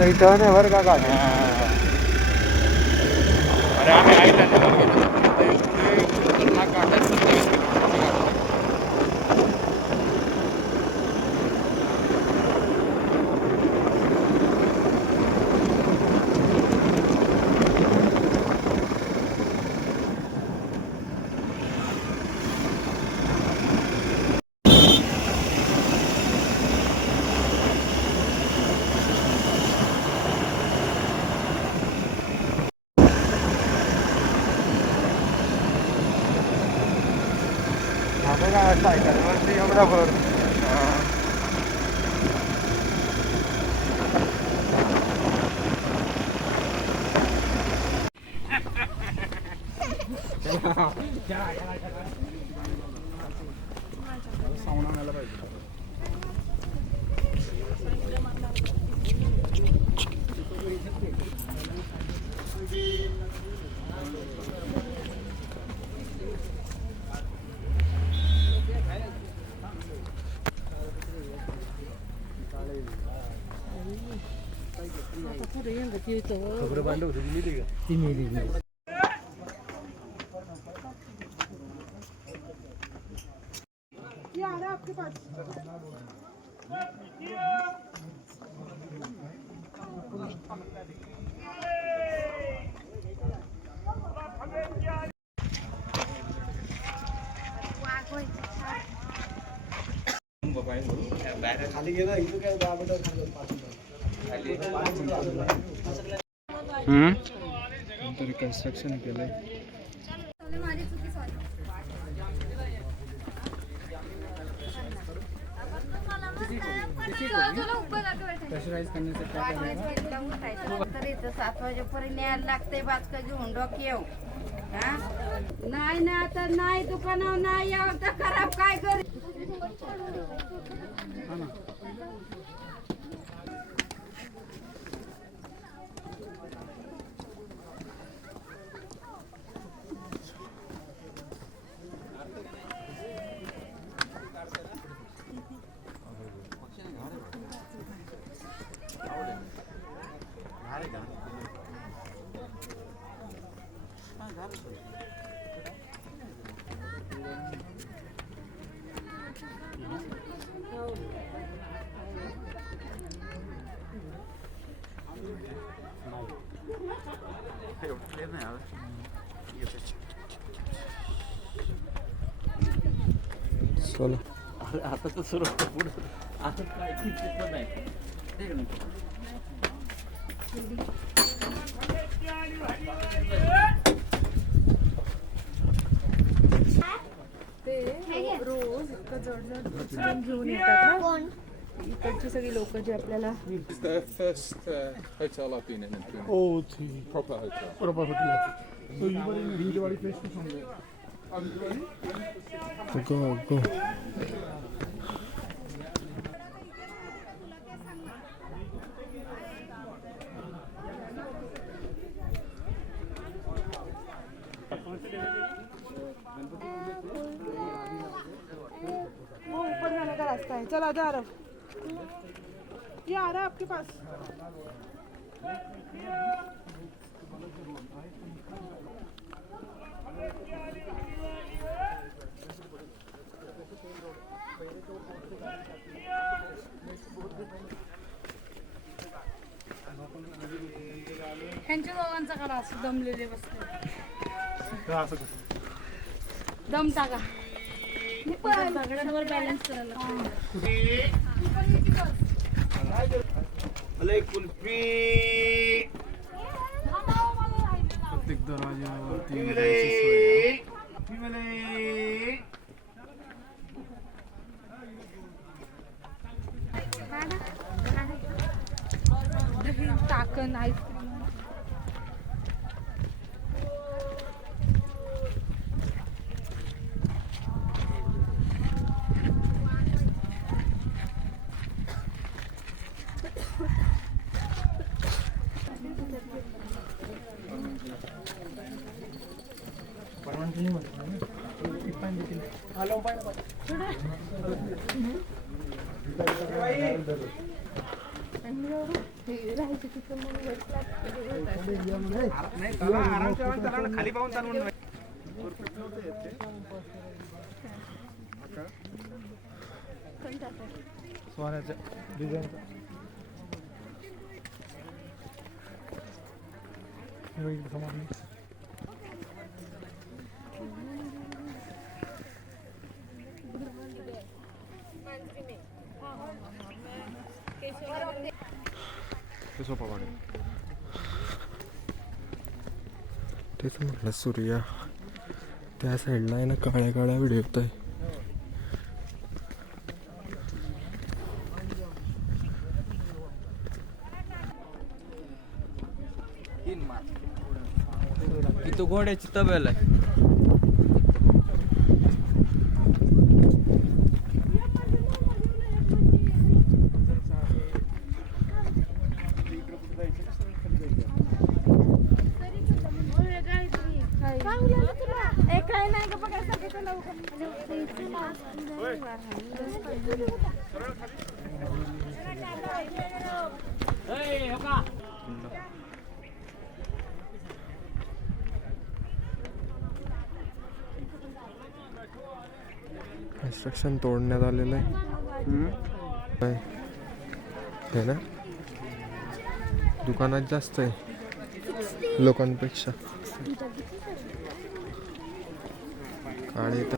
लई टर्न आहे बरं का गाडी. अरे आम्ही आयलंडवर गेलो तर इतके खतरनाक घाट आहेत. सायकलवरती एवढा भर. खबर बांधव होती मिली का ती मिली. आपके पास खाली गेला इथं काय तरी कन्स्ट्रक्शन केलंय. तर इथं 7 वाजेपर्यंत यायला लागतंय. बाचका घेऊन डोक्याव नाही ना आता नाही दुकानावर नाही यावं तर खराब काय कर. चला आता तर सुरू पुढे आता काय पण नाही. ते रोज इतकं जड जड घेऊन येतात ना इकडची सगळी लोक जे आपल्याला. It's the first hotel I've been in Pune. ओ थी Proper hotel. बरोबर होती. So you were in Hinjewadi place to somewhere. Go. वो ऊपर जाने का रास्ता है. चला जा रहा ये आ रहा है आपके पास. ह्यांच्या दोघांचा करा असं दमलेले बसले. दम टाका सगळ्यांवर बॅलन्स करायला. प्रत्येक दरवाजावरती राहायची सोय. टाकन आईस्क्रीम सोन्याच्या डिझाईनचा सोपा पाडेल. तेच म्हटलं सूर्या त्या साईडला आहे ना, काळ्या काळ्या व्हिडिओ येत आहे. तो घोड्याची तबेल आहे. कन्स्ट्रक्शन तोडण्यात आलेलं आहे हे ना, दुकानात जास्त आहे लोकांपेक्षा. काळे तर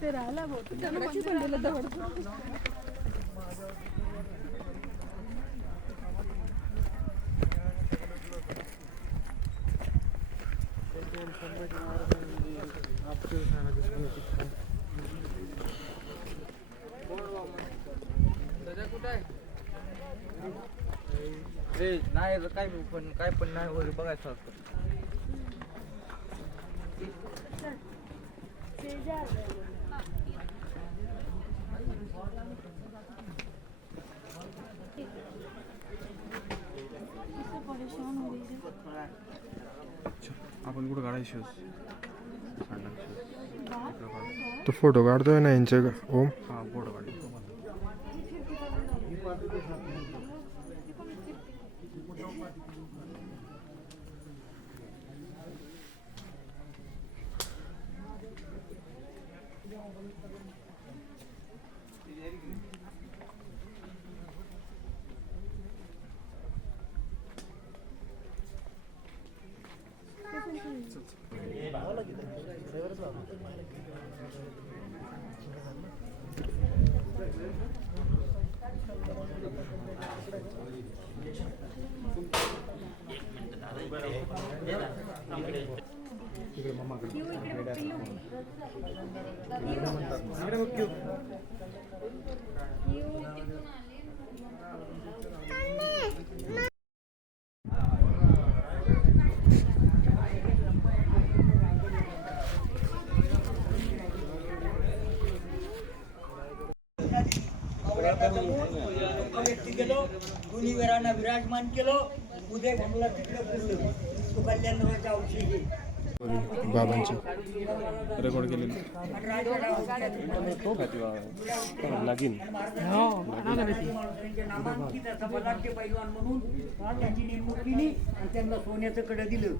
ते राहिला बहुत दगडाची पडलेलं दगड. नाही काय पण नाही वगैरे बघायचं असतं. आपण कुठं काढायची तो फोटो काढतोय ना यांच्या ओम. हा फोटो काढ. दोन्ही वेळांना विराजमान केलं. उदय भरला तिकडे पुरलं. तो कल्याणरावच्या औषधी बाबांची रेकॉर्ड केलेली. नामांकित असा बलाढ्य पैलवान म्हणून त्याची नेमणूक केली आणि त्यांना सोन्याचं कडं दिलं.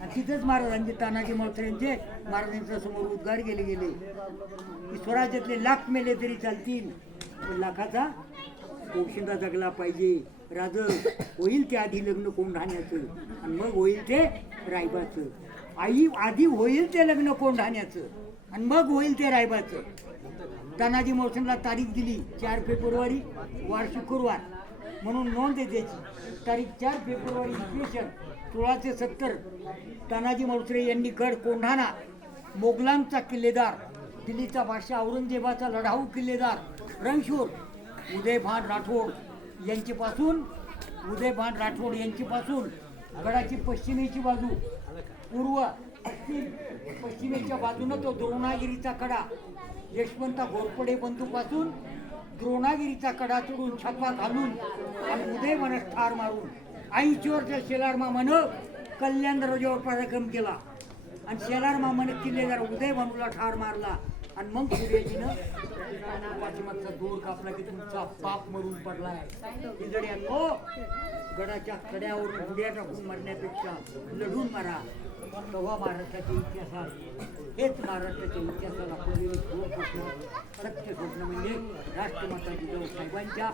आणि तिथंच महाराजांचे तानाजी मालुसरेंचे महाराजांच्या समोर उद्गार गेले की स्वराज्यातले लाख मेले तरी चालतील, पण लाखाचा पोशिंदा जगला पाहिजे. राज होईल ते आधी लग्न कोंढाण्याचं आणि मग होईल ते रायबाचं. आई आधी होईल ते लग्न कोंढाण्याचं आणि मग होईल ते रायबाचं. तानाजी मालुसरेंना तारीख दिली 4 फेब्रुवारी, वार शुक्रवार म्हणून नोंद आहे त्याची. तारीख 4 फेब्रुवारी इसवी 1670. तानाजी मालुसरे यांनी गड कोंढाणा, मोगलांचा किल्लेदार, दिल्लीचा बादशाह औरंगजेबाचा लढाऊ किल्लेदार रणशूर उदयभान राठोड यांच्यापासून गडाची पश्चिमेची बाजू, पूर्व पश्चिमेच्या बाजूनं तो द्रोणागिरीचा कडा, यशवंता घोरपडे बंधूपासून द्रोणागिरीचा कडा चढून छापा घालून आणि उदयभानास ठार मारून ऐंशीवरच्या शेलार मामानं कल्याण दरवाजावर पराक्रम केला आणि शेलार मामाने किल्लेदार उदयभानूला ठार मारला. आणि मग सूर्याजीनं पाठीमागचा दोर कापला की तुमचा पाप मरून पडलाय. हिजड्यांनो, गडाच्या कड्यावरून उड्या टाकून मरण्यापेक्षा लढून मारा. तेव्हा महाराष्ट्राच्या इतिहासात, हेच महाराष्ट्राच्या इतिहासाला पडलेलं सत्य स्वप्न म्हणजे राष्ट्रमाता जिजाऊ साहेबांच्या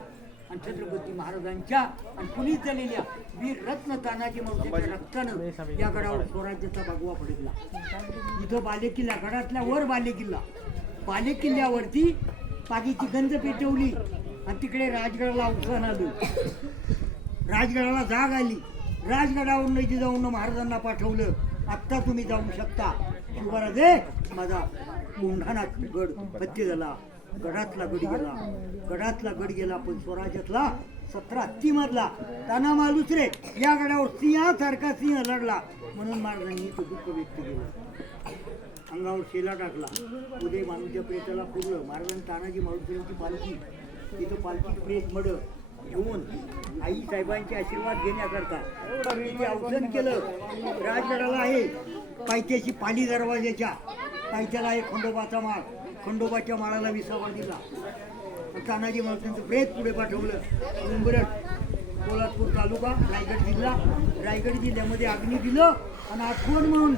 आणि छत्रपती महाराजांच्या आणि कुणी झालेल्या वीर रत्न तानाजी मालुसरेंच्या रक्तानं या गडावर स्वराज्याचा भगवा पडला. इथं बालेकिल्ला, गडातल्या वर बालेकिल्ला, बालेकिल्ल्यावरती पागीची गंज पेटवली आणि तिकडे राजगडाला अवसान आलं. राजगडाला जाग आली. राजगडावरून जिजाऊन महाराजांना पाठवलं, आत्ता तुम्ही जाऊ शकता. शिवराजे माझा कोंढाणा गड हत्ती झाला. गडातला गड गेला, गडातला गड गेला, पण स्वराज्यातला 17 हत्तीमधला ताना मालुसरे या गडावर सिंहासारखा सिंह लढला. म्हणून महाराजांनी तो दुःख व्यक्त केलं. अंगावर शेला टाकला. उदय मानूच्या प्रेताला पुरलं. महाराजांनी तानाजी मालुसरेंची पालखी, तिथं पालखी प्रेत मड घेऊन आई साहेबांचे आशीर्वाद घेण्याकरता तिथे अवसान केलं. राजगडाला आहे पायथ्याची पाली दरवाजाच्या पायथ्याला आहे खंडोबाचा माळ. खंडोबाच्या माळाला विसावा दिला. तानाजी मालुसरेंचं प्रेत पुढे पाठवलं. उंबरठ, कोल्हापूर तालुका, रायगड जिल्हा. रायगड जिल्ह्यामध्ये अग्नी दिलं आणि आठवण म्हणून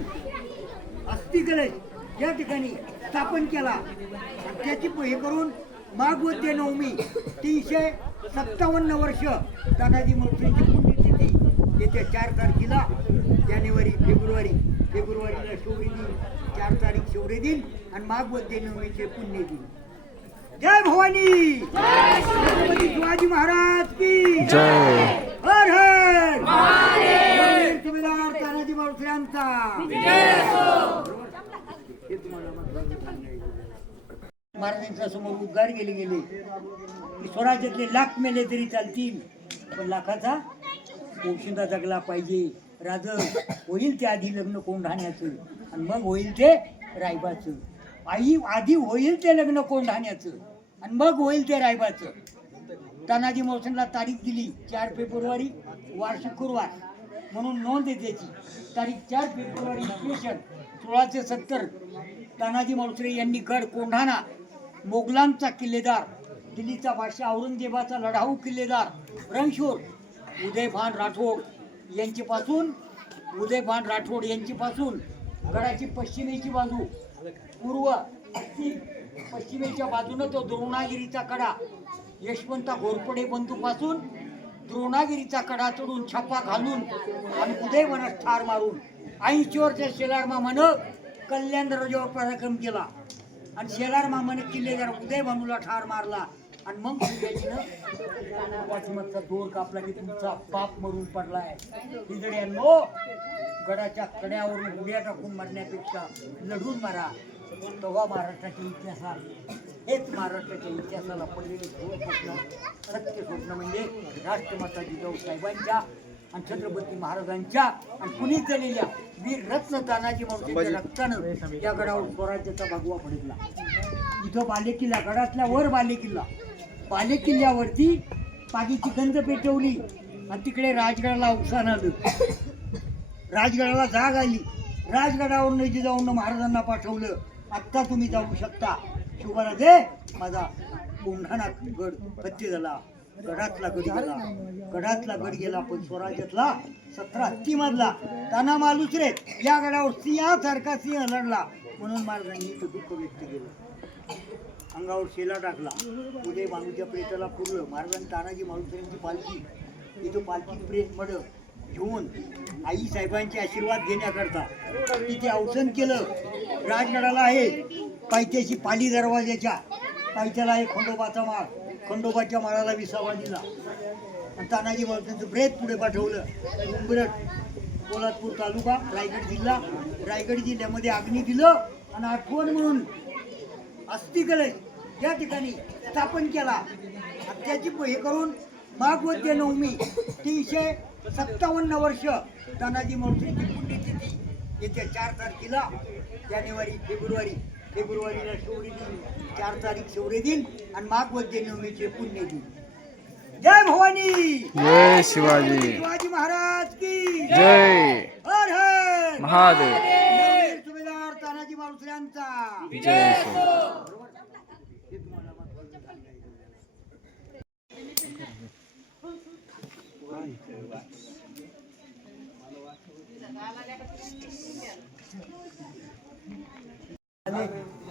अस्थि कलश या ठिकाणी स्थापन केला. आणि त्याची हे करून माघवद्य नवमी 357 वर्ष तानाजी मालुसरेंची पुण्यतिथी येत्या 4 तारखेला फेब्रुवारीला शौर्य दिन, 4 तारीख शौर्य दिन आणि माघवद्य नवमीचे पुण्य दिन. जय भवानी, छत्रपती शिवाजी महाराज की जय. हर हर सुभेदार तानाजी मालुसरेंचा. हे तुम्हाला महाराजांच्या समोर उद्गार गेले की स्वराज्यातले लाख मेले तरी चालतील, पण लाखाचा पोशिंदा जगला पाहिजे. राज होईल ते आधी लग्न कोंढाण्याचं आणि मग होईल ते रायबाचं. आई आधी होईल ते लग्न कोंढाण्याचं आणि मग होईल ते रायबाचं. तानाजी मालुसरेंना तारीख दिली 4 फेब्रुवारी, वार शुक्रवार म्हणून नोंद आहे त्याची. तारीख 4 फेब्रुवारी स्पेशल 1670 तानाजी मालुसरे यांनी गड कोंढाणा, मोगलांचा किल्लेदार, दिल्लीचा बादशाह औरंगजेबाचा लढाऊ किल्लेदार रणशूर उदयभान राठोड यांच्यापासून गडाची पश्चिमेची बाजू पूर्व पश्चिमेच्या बाजूनं तो द्रोणागिरीचा कडा यशवंता घोरपडे बंधूपासून द्रोणागिरीचा कडा चढून छापा घालून आणि उदयवनात ठार मारून 80 वर्षाच्या शेलार मामानं कल्याण दरवाजावर पराक्रम केला आणि शेलार मामाने किल्लेदार उदयभानूला ठार मारला. आणि मग सूर्याजीनं पाठीमागचा दोर कापला की तुमचा पाप मरून पडलाय. हिजड्यांनो, गडाच्या कड्यावरून उड्या टाकून मरण्यापेक्षा लढून मारा. तेव्हा महाराष्ट्राच्या इतिहासात, हेच महाराष्ट्राच्या इतिहासाला पडलेलं सत्य स्वप्न म्हणजे राष्ट्रमाता जिजाऊ साहेबांच्या आणि छत्रपती महाराजांच्या आणि कुणी झालेल्या वीर रत्न तानाजी मालुसरेंच्या रक्तानं या गडावर स्वराज्याचा भगवा पडला. इथं बालेकिल्ला, गडातल्या वर बालेकिल्ल्यावरती पागीची गंज पेटवली आणि तिकडे राजगडाला अवसान आलं. राजगडाला जाग आली. राजगडावरून जिजाऊन महाराजांना पाठवलं, आत्ता तुम्ही जाऊ शकता. शिवराजे माझा कोंढाणा गड हत्ती झाला. गडातला गड गेला, पण स्वराज्यातला 17 हत्तीमधला ताना मालुसरे या गडावर सिंहासारखा सिंह लढला. म्हणून महाराजांनी तो दुःख व्यक्त केलं. अंगावर शेला टाकला. उदय मानूच्या प्रेताला पुरलं. महाराजांनी तानाजी मालुसरेंची पालखी, तिथं पालखी प्रेत मड घेऊन आई साहेबांचे आशीर्वाद घेण्याकरता तिथे अवसान केलं. राजगडाला आहे पायथ्याची पाली दरवाजाच्या पायथ्याला आहे खंडोबाचा माळ. खंडोबाच्या माळाला विसावा दिला आणि तानाजी मालुसरेंचं प्रेत पुढे पाठवलं. उंबरठ, कोल्हापूर तालुका, रायगड जिल्हा. रायगड जिल्ह्यामध्ये अग्नी दिलं आणि आठवण म्हणून अस्थि कलश या ठिकाणी स्थापन केला. त्याची हे करून माघवद्य नवमी 357 वर्ष तानाजी मालुसरेंची पुण्यतिथी येत्या 4 तारखेला फेब्रुवारीला शौर्य दिन, 4 तारीख शौर्य दिन आणि माघवद्य नवमीचे पुण्य दिन. जय भवानी, जय शिवाजी महाराज की जय. हर हर महादेव. सुभेदार तानाजी मालुसरे महाराजांचा जय असो.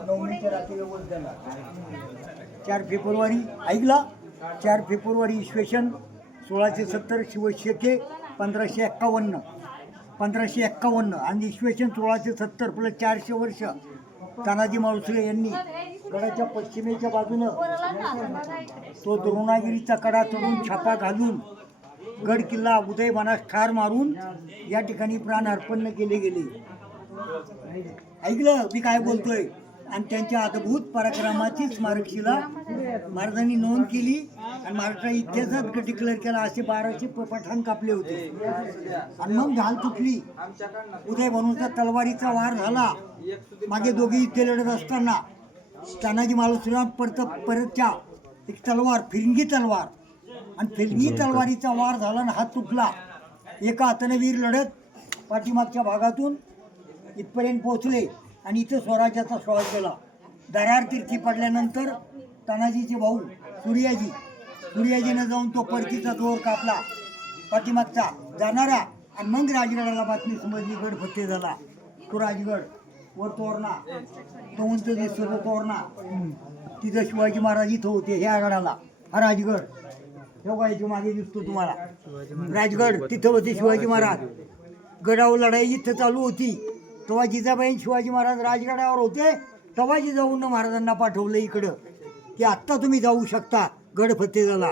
नवमीच्या रात्री व्यवस्थ झाला. 4 फेब्रुवारी ऐकला. 4 फेब्रुवारी इसवी 1670 शिवशके 1551 आणि इसवी 1670 प्लस 400 वर्ष तानाजी मालुसरे यांनी गडाच्या पश्चिमेच्या बाजूनं तो द्रोणागिरीचा कडा चढून छापा घालून गड किल्ला उदयमानास ठार मारून या ठिकाणी प्राण अर्पण केले गेले. ऐकलं मी काय बोलतोय. आणि त्यांच्या अद्भुत पराक्रमाची स्मारकशिला महाराजांनी नोंद केली आणि महाराष्ट्र इतिहासात डिक्लेअर केला. असे 1200 पठाण कापले होते. आणि मग ढाल तुटली. उदय भानूचा तलवारीचा वार झाला. मागे दोघे इथे लढत असताना तानाजी मालुसरे परतच्या एक तलवार फिरंगी तलवार आणि फिरंगी तलवारीचा वार झाला आणि हात तुटला. एका हाताने वीर लढत पाठीमागच्या भागातून इथपर्यंत पोहोचले आणि इथं स्वराज्याचा श्वास गेला. दरार तीर्थी पडल्यानंतर तानाजीचे भाऊ सूर्याजीनं जाऊन तो परतीचा दोर कापला पाठीमागचा जाणारा. आणि मग राजगडाला बातमी समजली गड फत्ते झाला. तो राजगड वर तोरणा तो उंच दिसतो तोरणा तिथं शिवाजी महाराज इथं होते. ह्या गडाला हा राजगड हे मागे दिसतो तुम्हाला राजगड. तिथं होते शिवाजी महाराज. गडावर लढाई इथं चालू होती. तेव्हा जिजाबाई शिवाजी महाराज राजगडावर होते. तेव्हा जिजाऊंना महाराजांना पाठवलं इकडं की आत्ता तुम्ही जाऊ शकता. गड फत्ते झाला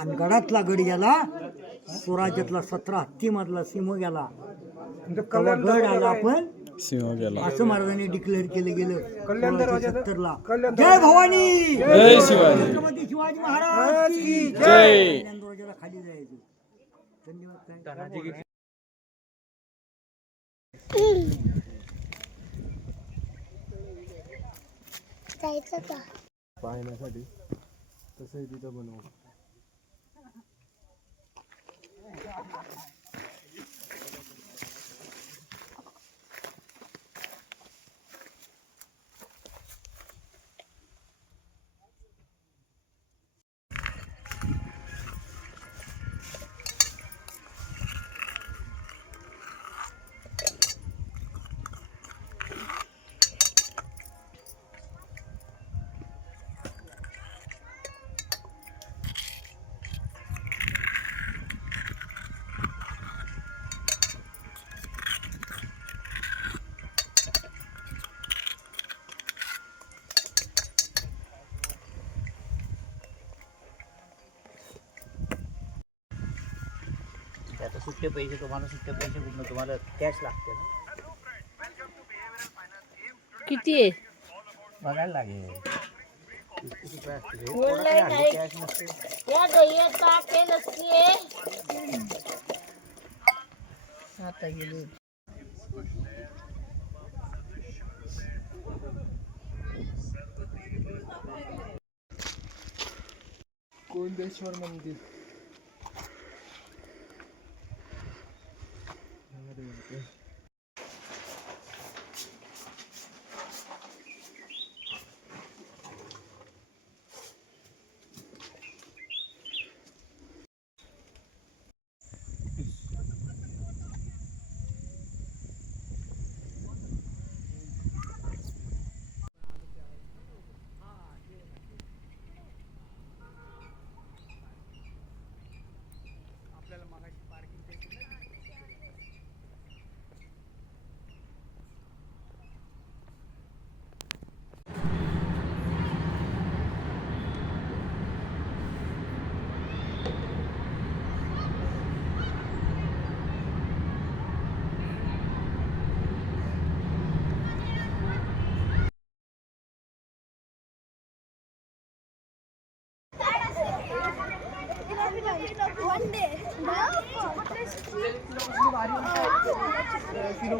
आणि गडातला गड गेला. स्वराज्यातला 17 हत्तीमधला सिंह गेला. गड आला पण सिंह गेला असं महाराजांनी डिक्लेअर केलं गेलं 1670ला. जय भवानी जय शिवाजी. छत्रपती शिवाजी महाराज की जय. दरवाजाला खाली जायचं. धन्यवाद. पाहण्यासाठी तसंही तिथं बनवू. आता सुट्टे पैसे तुम्हाला सुट्टे पैसे कुठून तुम्हाला कॅश लागते ना. किती आहे बघायला लागेल. कॅश नसते. आता गेलो. कोंडेश्वर मंदिर.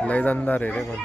लय दंदार आहे रे पण.